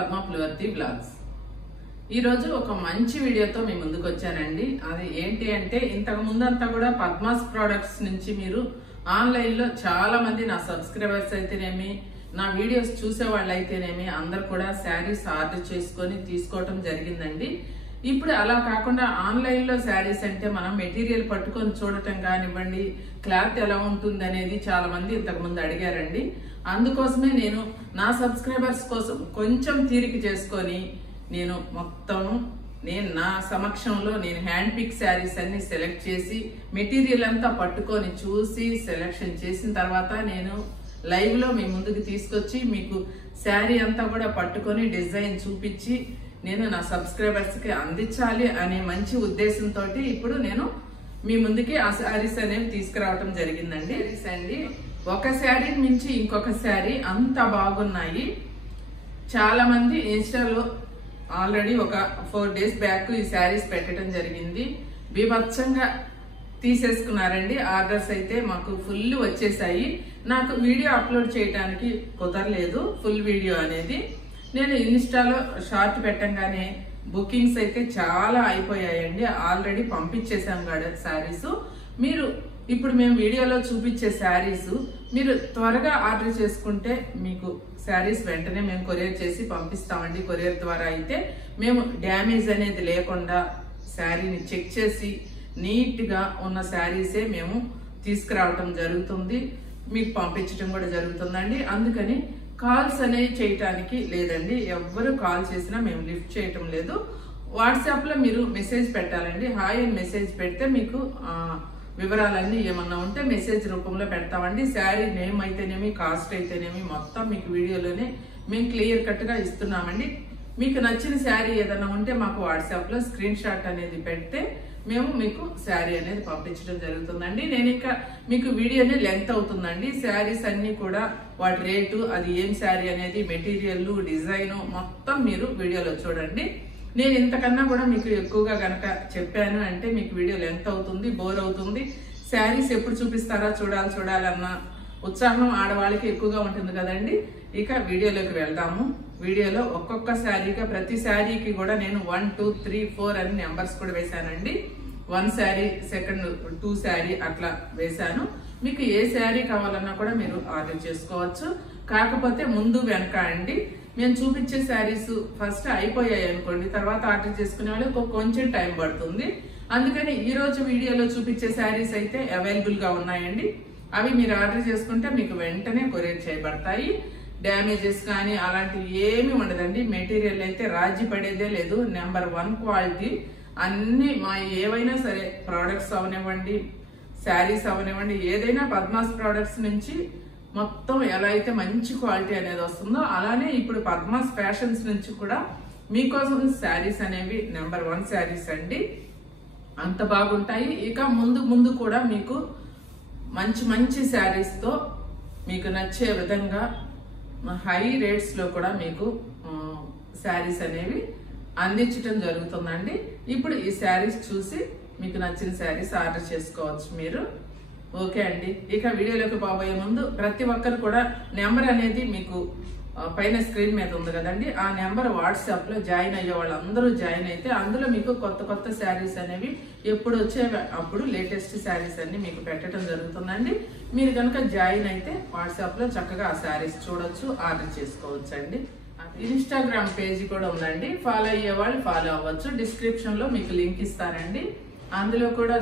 Padma ఫ్లవర్తి blogs. ఈరోజు ఒక మంచి వీడియోతో మీ ముందుకు వచ్చానండి. అది ఏంటి అంటే ఇంతకు ముందంతా కూడా పద్మాస్ ప్రొడక్ట్స్ నుంచి మీరు ఆన్లైన్లో చాలా మంది నా సబ్స్క్రైబర్స్ అయితేనేమి నా వీడియోస్ చూసే వాళ్ళు అయితేనేమి అందరు కూడా శారీస్ ఆర్డర్ చేసుకొని తీసుకోవటం జరిగిందండి. ఇప్పుడు అలా కాకుండా ఆన్లైన్లో శారీస్ అంటే మనం మెటీరియల్ పట్టుకొని చూడటం కానివ్వండి, క్లాత్ ఎలా ఉంటుంది అనేది చాలా మంది ఇంతకు ముందు అడిగారండి. అందుకోసమే నేను నా సబ్స్క్రైబర్స్ కోసం కొంచెం తీరిక చేసుకొని నేను నా సమక్షంలో నేను హ్యాండ్ పిక్ శారీస్ అన్ని సెలెక్ట్ చేసి మెటీరియల్ అంతా పట్టుకొని చూసి సెలెక్షన్ చేసిన తర్వాత నేను లైవ్ లో మీ ముందుకు తీసుకొచ్చి మీకు శారీ అంతా కూడా పట్టుకొని డిజైన్ చూపించి నేను నా సబ్స్క్రైబర్స్ కి అందించాలి అనే మంచి ఉద్దేశంతో ఇప్పుడు నేను మీ ముందుకి ఆ శారీస్ అనేవి తీసుకురావటం జరిగిందండి. ఒక శారీ నుంచి ఇంకొక శారీ అంత బాగున్నాయి. చాలా మంది ఇన్స్టాలో ఆల్రెడీ ఒక 4 days బ్యాక్ ఈ శారీస్ పెట్టడం జరిగింది. బీభత్సంగా తీసేసుకున్నారండి. ఆర్డర్స్ అయితే మాకు ఫుల్ వచ్చేసాయి. నాకు వీడియో అప్లోడ్ చేయడానికి కుదరలేదు. ఫుల్ వీడియో అనేది నేను ఇన్స్టాలో షార్ట్ పెట్టంగానే బుకింగ్స్ అయితే చాలా అయిపోయాయండి. ఆల్రెడీ పంపించేసాం కదా శారీస్. మీరు ఇప్పుడు మేము వీడియోలో చూపించే శారీస్ మీరు త్వరగా ఆర్డర్ చేసుకుంటే మీకు శారీస్ వెంటనే మేము కొరియర్ చేసి పంపిస్తామండి. కొరియర్ ద్వారా అయితే మేము డ్యామేజ్ అనేది లేకుండా శారీని చెక్ చేసి నీట్ గా ఉన్న శారీసే మేము తీసుకురావటం జరుగుతుంది, మీకు పంపించడం కూడా జరుగుతుందండి. అందుకని కాల్స్ అనేవి చేయటానికి లేదండి. ఎవ్వరు కాల్ చేసినా మేము లిఫ్ట్ చేయటం లేదు. వాట్సాప్ లో మీరు మెసేజ్ పెట్టాలండి. హాయ్ అని మెసేజ్ పెడితే మీకు వివరాలన్నీ ఏమన్నా ఉంటే మెసేజ్ రూపంలో పెడతామండి. శారీ నేమ్ అయితేనేమి కాస్ట్ అయితేనేమి మొత్తం మీకు వీడియోలోనే మేము క్లియర్ కట్ గా ఇస్తున్నామండి. మీకు నచ్చిన శారీ ఏదైనా ఉంటే మాకు వాట్సాప్ లో స్క్రీన్ షాట్ అనేది పెడితే మేము మీకు శారీ అనేది పంపించడం జరుగుతుందండి. నేను ఇంకా మీకు వీడియోనే లెంగ్త్ అవుతుందండి. శారీస్ అన్ని కూడా వాటి రేటు, అది ఏం శారీ అనేది, మెటీరియల్, డిజైన్ మొత్తం మీరు వీడియోలో చూడండి. నేను ఇంతకన్నా కూడా మీకు ఎక్కువగా గనక చెప్పాను అంటే మీకు వీడియో లెంగ్త్ అవుతుంది, బోర్ అవుతుంది. శారీస్ ఎప్పుడు చూపిస్తారా చూడాలన్న ఉత్సాహం ఆడవాళ్ళకి ఎక్కువగా ఉంటుంది కదండి. ఇక వీడియోలోకి వెళ్దాము. వీడియోలో ఒక్కొక్క శారీగా ప్రతి శారీకి కూడా నేను 1, 2, 3, 4 అని నెంబర్స్ కూడా వేశానండి. 1 శారీ, సెకండ్ 2 శారీ అట్లా వేశాను. మీకు ఏ శారీ కావాలన్నా కూడా మీరు ఆర్డర్ చేసుకోవచ్చు. కాకపోతే ముందు వెనక అండి మేము చూపించే శారీస్ ఫస్ట్ అయిపోయాయి అనుకోండి, తర్వాత ఆర్డర్ చేసుకునే వాళ్ళు కొంచెం టైం పడుతుంది. అందుకని ఈ రోజు వీడియోలో చూపించే శారీస్ అయితే అవైలబుల్ గా ఉన్నాయండి. అవి మీరు ఆర్డర్ చేసుకుంటే మీకు వెంటనే కొరియర్ చేయబడతాయి. డ్యామేజెస్ కానీ అలాంటివి ఏమీ ఉండదండి. మెటీరియల్ అయితే రాజీ పడేదే లేదు. Number 1 quality. అన్ని మా ఏవైనా సరే ప్రోడక్ట్స్ అవనివ్వండి, శారీస్ అవనివ్వండి, ఏదైనా పద్మాస్ ప్రోడక్ట్స్ నుంచి మొత్తం ఎలా అయితే మంచి క్వాలిటీ అనేది వస్తుందో అలానే ఇప్పుడు పద్మాస్ ఫ్యాషన్స్ నుంచి కూడా మీకోసం శారీస్ అనేవి నెంబర్ 1 శారీస్ అండి. అంత బాగుంటాయి. ఇక ముందు కూడా మీకు మంచి శారీస్ తో మీకు నచ్చే విధంగా హై రేట్స్ లో కూడా మీకు శారీస్ అనేవి అందించడం జరుగుతుందండి. ఇప్పుడు ఈ శారీస్ చూసి మీకు నచ్చిన శారీస్ ఆర్డర్ చేసుకోవచ్చు మీరు. ఓకే అండి. ఇక వీడియోలోకి పోబోయే ముందు ప్రతి ఒక్కరు కూడా నెంబర్ అనేది మీకు పైన స్క్రీన్ మీద ఉంది కదండి, ఆ నెంబర్ వాట్సాప్ లో జాయిన్ అయ్యే వాళ్ళందరూ జాయిన్ అయితే అందులో మీకు కొత్త శారీస్ అనేవి ఎప్పుడు వచ్చే అప్పుడు లేటెస్ట్ శారీస్ అన్ని మీకు పెట్టడం జరుగుతుందండి. మీరు కనుక జాయిన్ అయితే వాట్సాప్ లో చక్కగా ఆ శారీస్ చూడొచ్చు, ఆర్డర్ చేసుకోవచ్చు అండి. ఇన్స్టాగ్రామ్ పేజీ కూడా ఉందండి. ఫాలో అయ్యే వాళ్ళు ఫాలో అవ్వచ్చు. డిస్క్రిప్షన్ లో మీకు లింక్ ఇస్తారండి. అందులో కూడా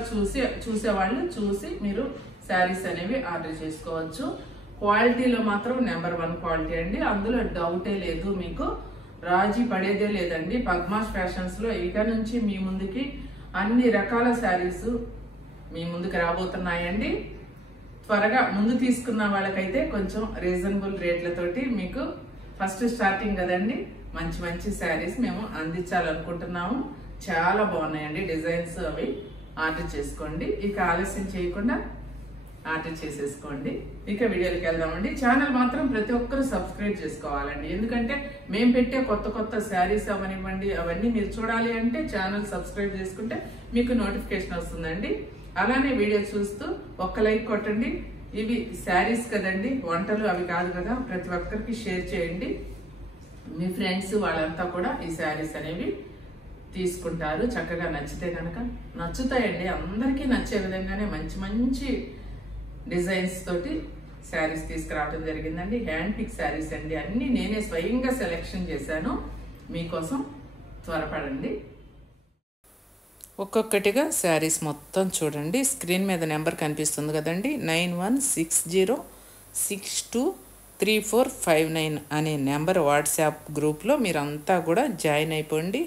చూసేవాళ్ళు చూసి మీరు శారీస్ అనేవి ఆర్డర్ చేసుకోవచ్చు. క్వాలిటీలో మాత్రం నెంబర్ 1 క్వాలిటీ అండి. అందులో డౌటే లేదు, మీకు రాజీ పడేదే లేదండి. పద్మాస్ ఫ్యాషన్స్ లో ఇక నుంచి మీ ముందుకి అన్ని రకాల శారీస్ మీ ముందుకు రాబోతున్నాయండి. త్వరగా ముందు తీసుకున్న వాళ్ళకైతే కొంచెం రీజనబుల్ రేట్లతోటి మీకు ఫస్ట్ స్టార్టింగ్ కదండి, మంచి శారీస్ మేము అందించాలనుకుంటున్నాము. చాలా బాగున్నాయండి డిజైన్స్. అవి ఆర్డర్ చేసుకోండి. ఇక ఆలస్యం చేయకుండా ఆర్డర్ చేసేసుకోండి. ఇక వీడియోకి వెళ్దామండి. ఛానల్ మాత్రం ప్రతి ఒక్కరు సబ్స్క్రైబ్ చేసుకోవాలండి. ఎందుకంటే మేము పెట్టే కొత్త శారీస్ అవనివ్వండి అవన్నీ మీరు చూడాలి అంటే ఛానల్ సబ్స్క్రైబ్ చేసుకుంటే మీకు నోటిఫికేషన్ వస్తుందండి. అలానే వీడియో చూస్తూ ఒక్క లైక్ కొట్టండి. ఇవి శారీస్ కదండి, వంటలు అవి కాదు కదా. ప్రతి ఒక్కరికి షేర్ చేయండి. మీ ఫ్రెండ్స్ వాళ్ళంతా కూడా ఈ శారీస్ అనేవి తీసుకుంటారు. చక్కగా నచ్చితే కనుక నచ్చుతాయండి, అందరికీ నచ్చే విధంగానే మంచి మంచి డిజైన్స్ తోటి శారీస్ తీసుకురావడం జరిగిందండి. హ్యాండ్ పిక్ శారీస్ అండి, అన్నీ నేనే స్వయంగా సెలెక్షన్ చేశాను మీకోసం. త్వరపడండి. ఒక్కొక్కటిగా శారీస్ మొత్తం చూడండి. స్క్రీన్ మీద నెంబర్ కనిపిస్తుంది కదండి, 9160623459 అనే నెంబర్ వాట్సాప్ గ్రూప్లో మీరంతా కూడా జాయిన్ అయిపోండి.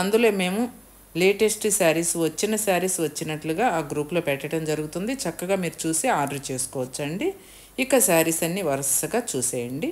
అందులో మేము లేటెస్ట్ శారీస్, వచ్చిన శారీస్ వచ్చినట్లుగా ఆ గ్రూప్లో పెట్టడం జరుగుతుంది. చక్కగా మీరు చూసి ఆర్డర్ చేసుకోవచ్చండి. ఇక శారీస్ అన్నీ వరుసగా చూసేయండి.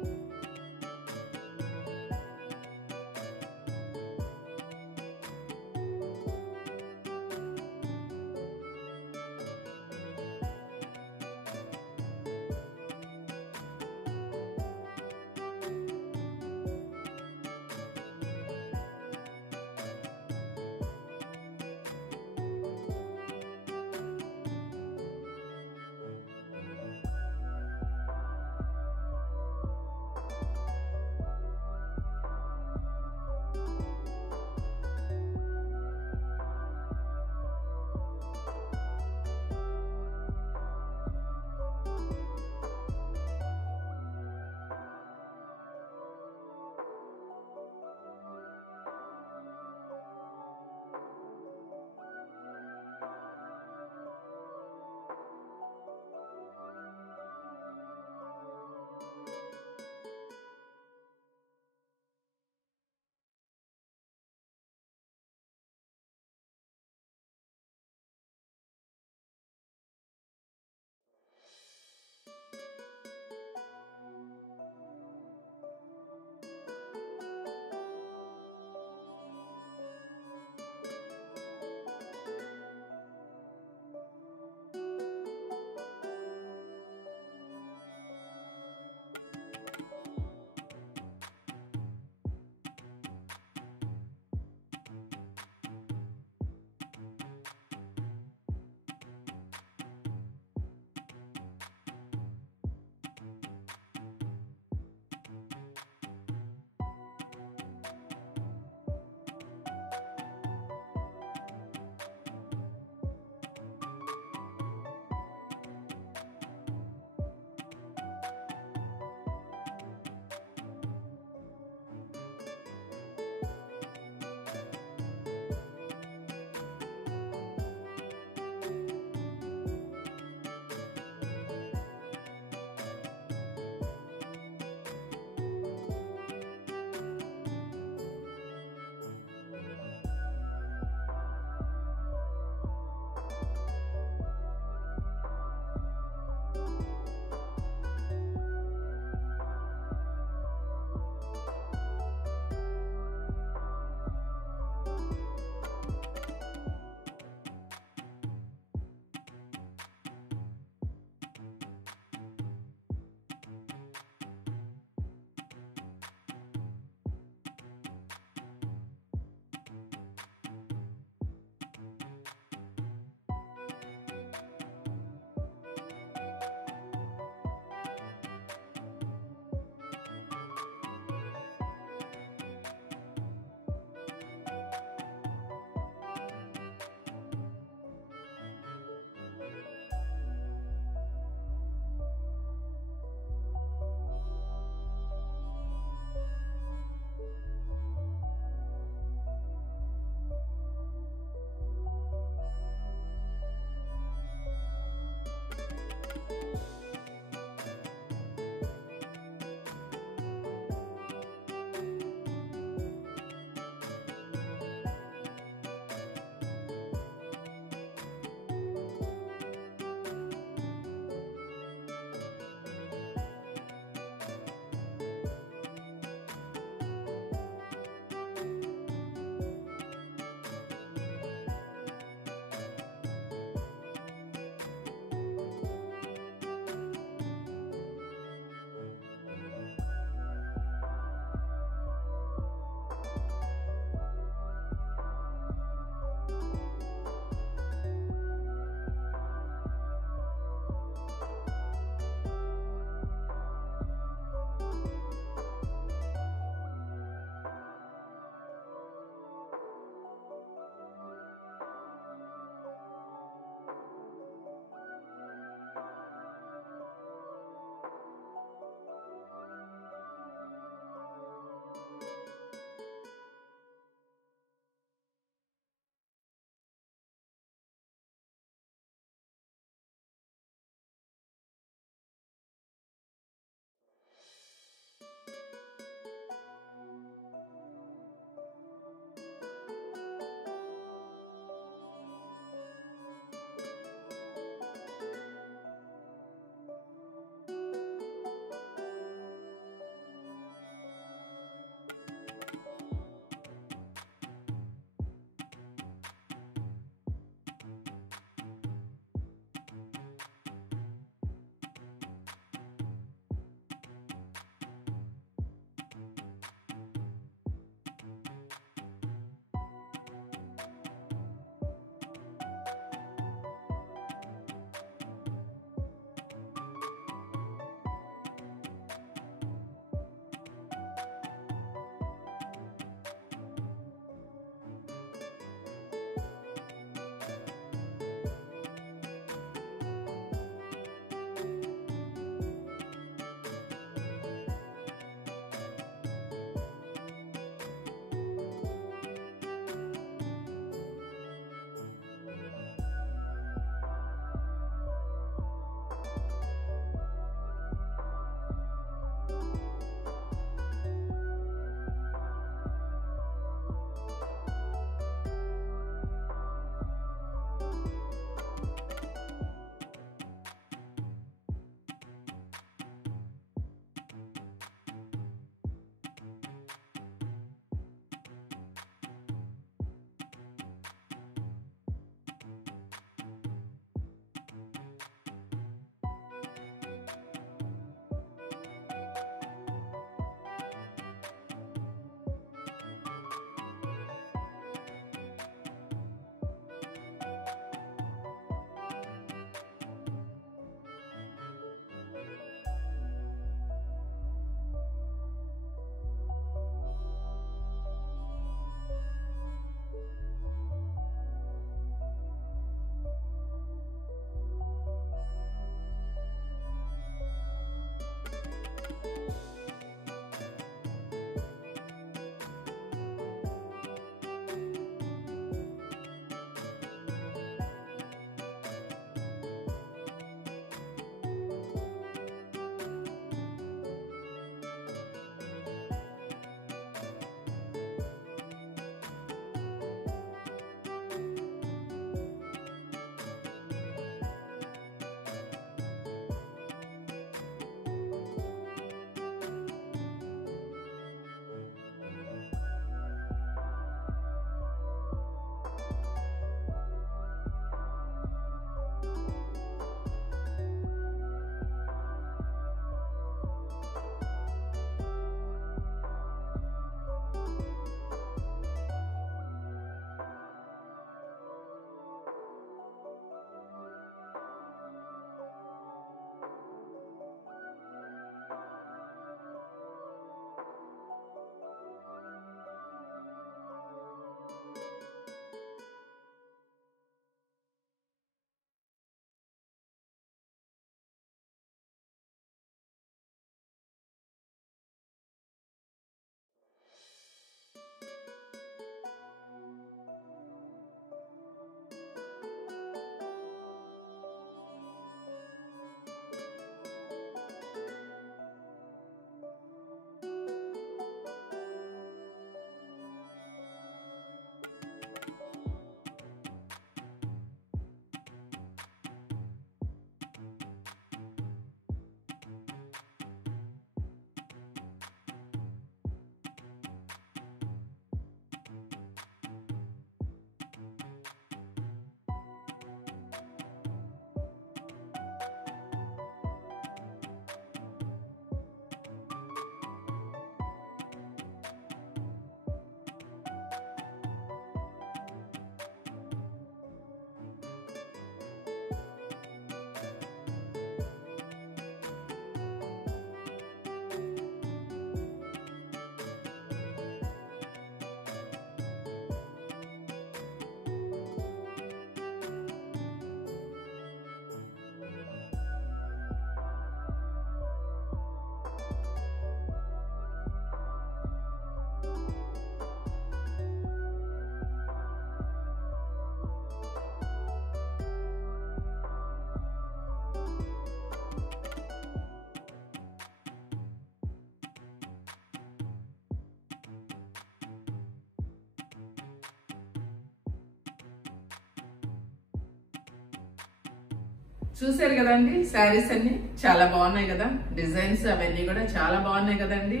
చూశారు కదండి, శారీస్ అన్ని చాలా బాగున్నాయి కదా, డిజైన్స్ అవన్నీ కూడా చాలా బాగున్నాయి కదండి.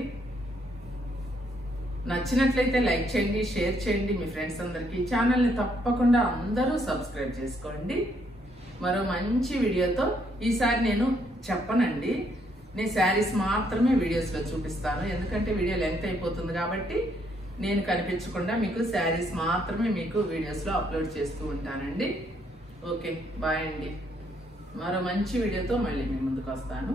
నచ్చినట్లయితే లైక్ చేయండి, షేర్ చేయండి మీ ఫ్రెండ్స్ అందరికి. ఛానల్ని తప్పకుండా అందరూ సబ్స్క్రైబ్ చేసుకోండి. మరో మంచి వీడియోతో ఈసారి నేను చెప్పనండి, నేను శారీస్ మాత్రమే వీడియోస్లో చూపిస్తాను. ఎందుకంటే వీడియో లెంగ్త్ అయిపోతుంది కాబట్టి నేను కనిపించకుండా మీకు శారీస్ మాత్రమే మీకు వీడియోస్లో అప్లోడ్ చేస్తూ ఉంటానండి. ఓకే, బాయ్ అండి. మరో మంచి వీడియోతో మళ్ళీ మీ ముందుకు వస్తాను.